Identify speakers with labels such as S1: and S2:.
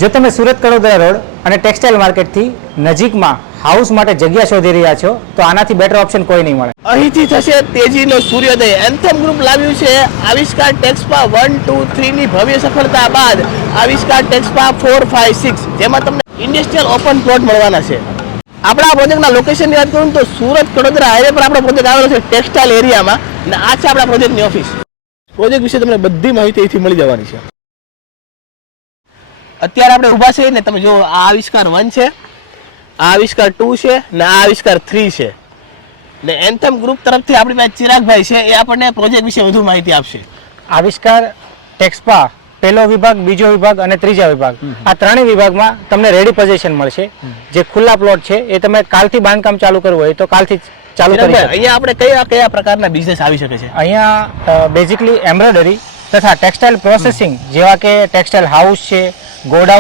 S1: જો તમે સુરત કડોદરા રોડ અને ટેક્સટાઇલ માર્કેટથી નજીકમાં હાઉસ માટે જગ્યા શોધી રહ્યા છો તો આનાથી બેટર ઓપ્શન કોઈ નહીં મળે.
S2: અહીંથી થશે તેજીનો સૂર્યોદય. એન્થમ ગ્રુપ લાવ્યું છે આવિષ્કાર ટેક્સપા 1, 2, 3 ની ભવ્ય સફળતા બાદ આવિષ્કાર ટેક્સપા 4, 5, 6 જેમાં તમને ઇન્ડસ્ટ્રીયલ ઓપન પ્લોટ મળવાના છે. આપણા પ્રોજેક્ટના લોકેશનની વાત કરું તો સુરત કડોદરા હાઈવે પર આપણો પ્રોજેક્ટ આવેલો છે ટેક્સટાઇલ એરિયામાં અને આ છે આપણા પ્રોજેક્ટની ઓફિસ. પ્રોજેક્ટ વિશે તમને બધી માહિતી અહીંથી મળી જવાની છે. અત્યારે આપણે ઊભા છે ને તમે જો આ આવિષ્કાર 1 છે, આ આવિષ્કાર 2 છે ને આ આવિષ્કાર 3 છે ને એન્થમ ગ્રુપ તરફથી આપણી પાસે ચિરાગભાઈ છે, એ આપણને પ્રોજેક્ટ વિશે વધુ માહિતી આપશે.
S1: આવિષ્કાર ટેક્સપા પહેલો વિભાગ, બીજો વિભાગ અને ત્રીજા વિભાગ, આ ત્રણેય વિભાગમાં તમને રેડી પોઝિશન મળશે. જે ખુલ્લા પ્લોટ છે એ તમે કાલથી બાંધકામ ચાલુ કરવું હોય તો કાલથી ચાલુ કરી શકો.
S2: અહીંયા આપણે કયા કયા પ્રકારના બિઝનેસ આવી શકે છે?
S1: અહીંયા બેઝિકલી એમ્બ્રોઇડરી તથા ટેક્સટાઇલ પ્રોસેસિંગ જેવા કે ટેક્સટાઇલ હાઉસ છે, ગોડાઉન